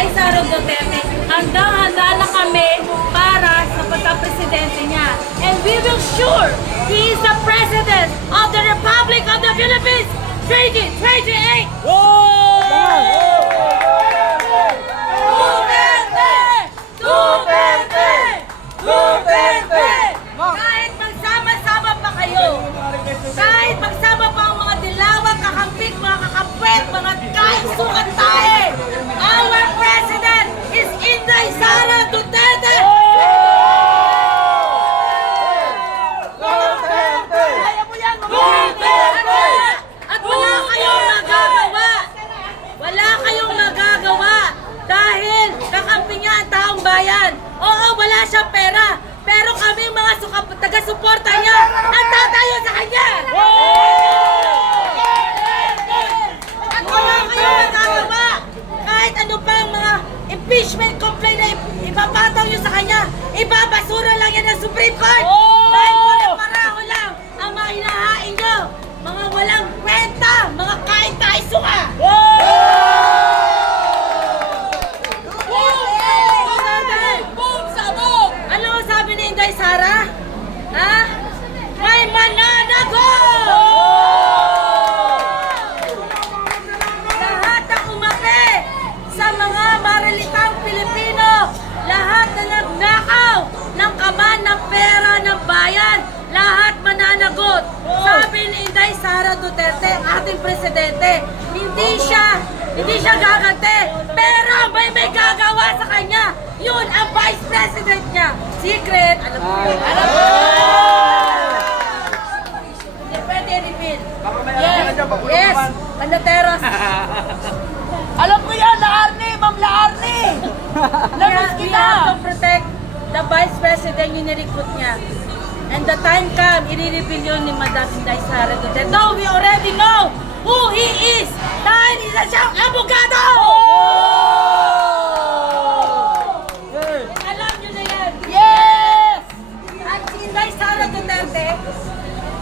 Inday Sara Duterte, handa na kami para sa pagka-presidente niya. And we will sure he is the President of the Republic of the Philippines 2028! Duterte! Duterte! Kahit magsama-sama pa kayo, kahit magsama pa ang mga dilawang, kakampik, mga kakapwet, mga kaisukan tayo, our President is Inday Sara Duterte! Kaya mo yan, Duterte! At wala kayong magagawa! Wala kayong magagawa! Dahil kakampi niya ang taong bayan. Oo, wala siyang pera. Pero kami mga taga-suporta niya ang tatayo sa kanya! At wala kayong magagawa! Kahit ano pa ang mga impeachment complaint na ipapataw niyo sa kanya, ibabasura lang yan ng Supreme Court! Dahil pare-pareho lang ang mga hinahain niyo! Mga walang kwenta! Mga kain-kaisuka! Ano ang sabi ni Inday Sara? Ha? May mananagot! Lahat ang umapi sa mga marilitang Pilipino, lahat na nagnakaw ng kaman ng pera ng bayan, lahat mananagot. Sabi ni Inday Sara Duterte, ang ating presidente, hindi siya gagante, pero may gagawa sa kanya. Yun ang Vice President niya. Secret, alam mo yun. Alam mo! Hindi pwede reveal. Yes, Panateros. Alam ko yan, La-Arnie! Ma'am La-Arnie! Labas We kita! have to protect the Vice President yung nirecruit niya. And the time come, i-reveal yun ni Madam Inday Sara Duterte. No, we already know who he is! Dahil isa siyang abogado! Alam nyo na yan! Yes! At si Inday Sara Duterte,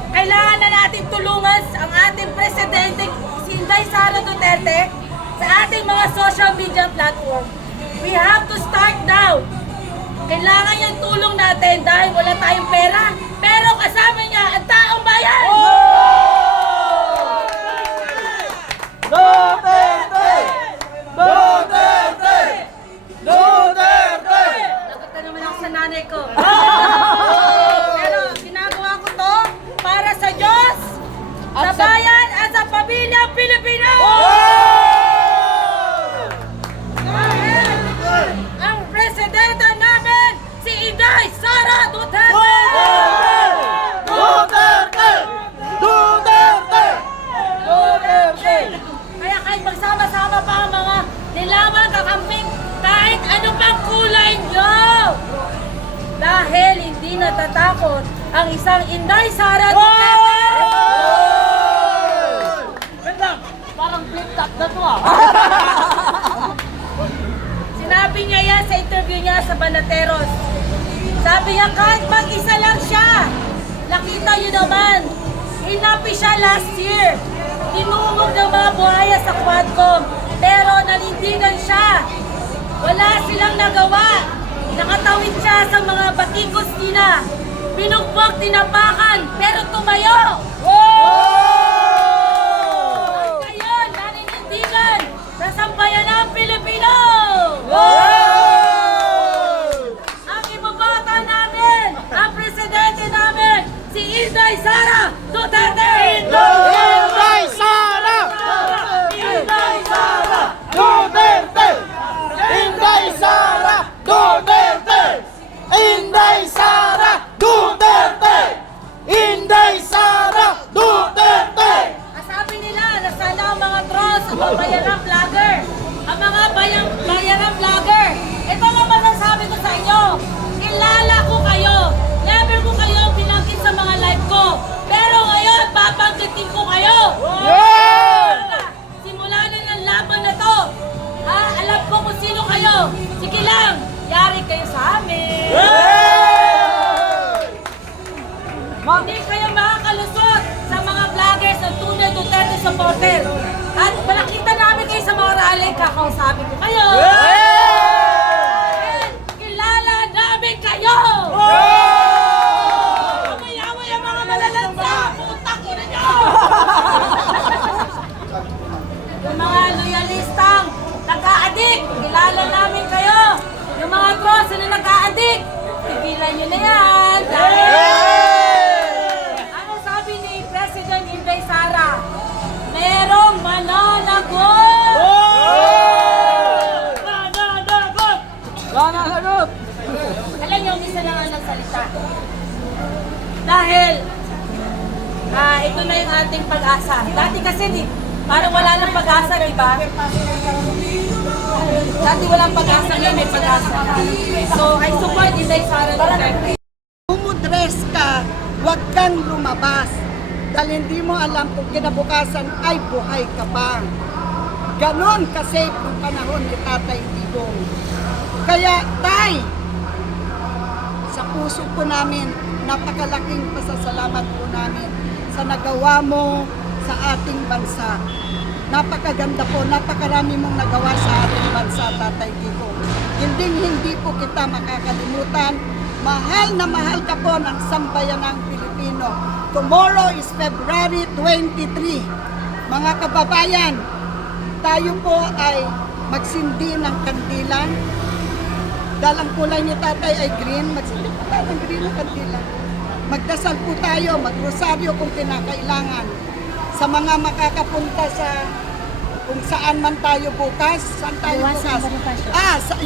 kailangan na natin tulungan ang ating presidente, si Inday Sara Duterte, sa ating mga social media platform. We have to start now. Kailangan yung tulong natin dahil wala tayong pera. Pero kasama niya ang taong bayan! Duterte! Duterte! Duterte! Lagot na naman ako sa nanay ko. Pero ginagawa ko to para sa Diyos, sa bayan, at sa pamilyang Pilipino! Ang presidente namin, si Inday Sara Duterte! Duterte! Duterte! Duterte! Kaya kahit magsama-sama pa ang mga nilaman, kakamping, kahit ano pang kulay nyo! Dahil hindi natatakot ang isang Inday Sara Duterte! Wait lang, parang flip-top na to ah. Sinabi niya yan sa interview niya sa Banateros. Sabi niya kahit mag-isa lang siya, nakita niyo naman, hinapi siya last year. Tinumog ng mga buhaya sa Quadcom, pero nanindigan siya. Wala silang nagawa. Nakatawid siya sa mga batikos nila. Binugbog, tinapakan, pero tumayo. At ngayon, naninindigan sa sambayan ng Pilipino. Ang iboboto namin, ang presidente namin, si Inday Sara Duterte! Inday Sara! Inday Sara! Duterte! Inday Sara! Duterte! Inday Sara! Duterte! Inday Sara! Duterte! Sabi nila na sana ang mga trolls, ang mga bayarang vlogger, ang mga bayarang vlogger. Ito nga masasabi ko sa inyo, kilala ko kayo, never ko kayo binanggit sa mga live ko, pero ngayon babanggitin ko kayo. Simula na ng laban na to, alam ko kung sino kayo. Sige lang, yari kayo sa amin. Hindi kayo makakalusot sa mga vloggers ng tunay Duterte supporter. At malakita namin kayo sa mga rally, kakausapin ko kayo. Pag-aaralan namin kayo. Yung mga cross na nag-a-addict, tigilan nyo na yan. Dahil, ano sabi ni President Inday Sara? Merong mananagot! Mananagot! Alam niyo, isa lang ang nagsalita. Dahil, ito na yung ating pag-asa. Dati kasi, parang wala nang pag-asa, di ba? Dati walang pag-asa, ngayon may pag-asa. So, I support Inday Sara Duterte. Umudres ka, huwag kang lumabas. Dahil hindi mo alam kung kinabukasan ay buhay ka pa. Ganon kasi yung panahon ni Tatay Digong. Kaya, Tay, sa puso po namin, napakalaking pasasalamat po namin sa nagawa mo sa ating bansa. Napakaganda po, napakarami mong nagawa sa ating bansa, Tatay Digong. Hindi po kita makakalimutan. Mahal na mahal ka po ng sambayanang Pilipino. Tomorrow is February 23. Mga kababayan, tayo po ay magsindi ng kandila. Dahil ang kulay ni Tatay ay green, magsindi po tayo ng green ng kandila. Magdasal po tayo, magrosaryo kung kinakailangan. Sa mga makakapunta sa kung saan man tayo bukas, saan tayo bukas?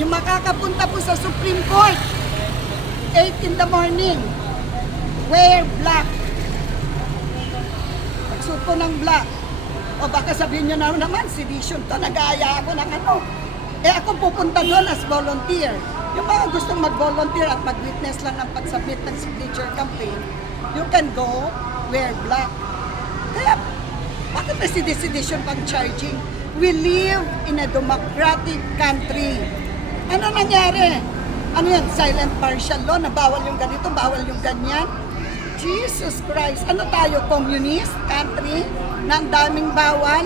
Yung makakapunta po sa Supreme Court, 8 in the morning, wear black. Magsuot po ng black. O baka sabihin nyo naman, sedition to, nag-aaya ako ng ano. Ako pupunta doon as volunteer. Yung mga gustong mag-volunteer at mag-witness lang ng pag-submit ng signature campaign, you can go wear black. Kaya, bakit may sedition pang charging? We live in a democratic country. Ano nangyari? Ano yan? Silent partial law na bawal yung ganito, bawal yung ganyan? Jesus Christ! Ano tayo? Communist country? Na ang daming bawal?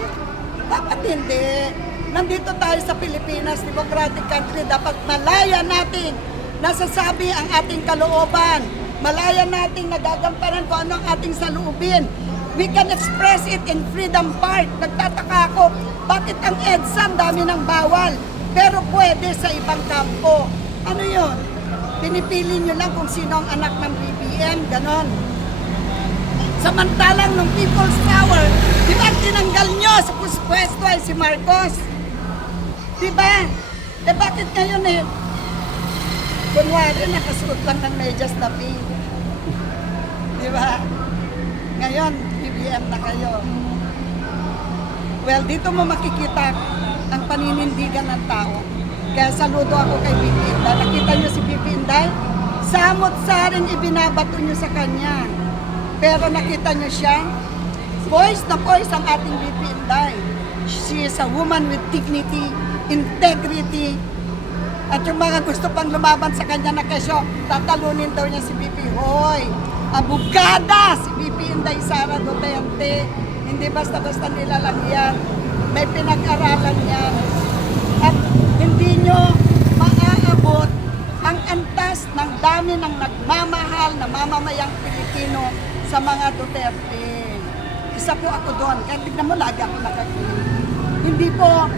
Dapat hindi. Nandito tayo sa Pilipinas, democratic country. Dapat malaya natin nasasabi ang ating kalooban. Malaya nating nagagampanan kung ano ang ating saloobin. We can express it in Freedom Park. Nagtataka ako, bakit ang EDSA ang dami ng bawal? Pero pwede sa ibang kampo. Ano yun? Pinipili nyo lang kung sino ang anak ng BBM, ganon. Samantalang nung People's Power, di ba tinanggal nyo sa pwesto ay si Marcos? Di ba? Bakit ngayon kunwari nakasuot lang ng medyas na pink. Di ba? Ngayon, BBM na kayo. Well, dito mo makikita ang paninindigan ng tao. Kaya saludo ako kay BP Inday. Nakita niyo si BP Inday? Samot-saring ibinabato niyo sa kanya. Pero nakita niyo siya? Voice na voice ang ating BP Inday. She is a woman with dignity, integrity. At yung mga gusto pang lumaban sa kanya na kesyo, tatalunin daw niya si BP. Hoy! Abogada si BP Inday Sara Duterte. Hindi basta-basta nila lang yan. May pinag-aralan yan. At hindi nyo maaabot ang antas ng dami ng nagmamahal na mamamayang Pilipino sa mga Duterte. Isa po ako doon. Kaya tignan mo, lagi ako nakakinig. Hindi po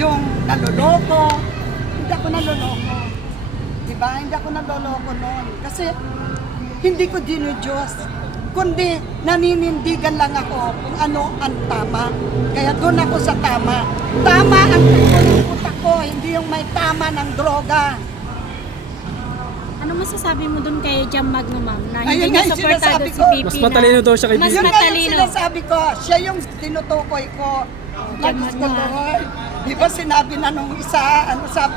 yung naloloko. Hindi ako naloloko. Diba? Hindi ako naloloko noon. Kasi hindi ko dinudiyos, kundi naninindigan lang ako kung ano ang tama. Kaya doon ako sa tama. Tama ang utak ko, hindi yung may tama ng droga. Ano masasabi mo dun kay Jam Magno, ma'am? Na Ayun hindi nga niya yung supportado sinasabi si ko. BP Mas matalino daw siya kay Mas BP. Yun nga yung matalino. sinasabi ko, siya yung tinutukoy ko. Diyan Nagis ko na. Lord. Di ba sinabi na nung isa, anong sabi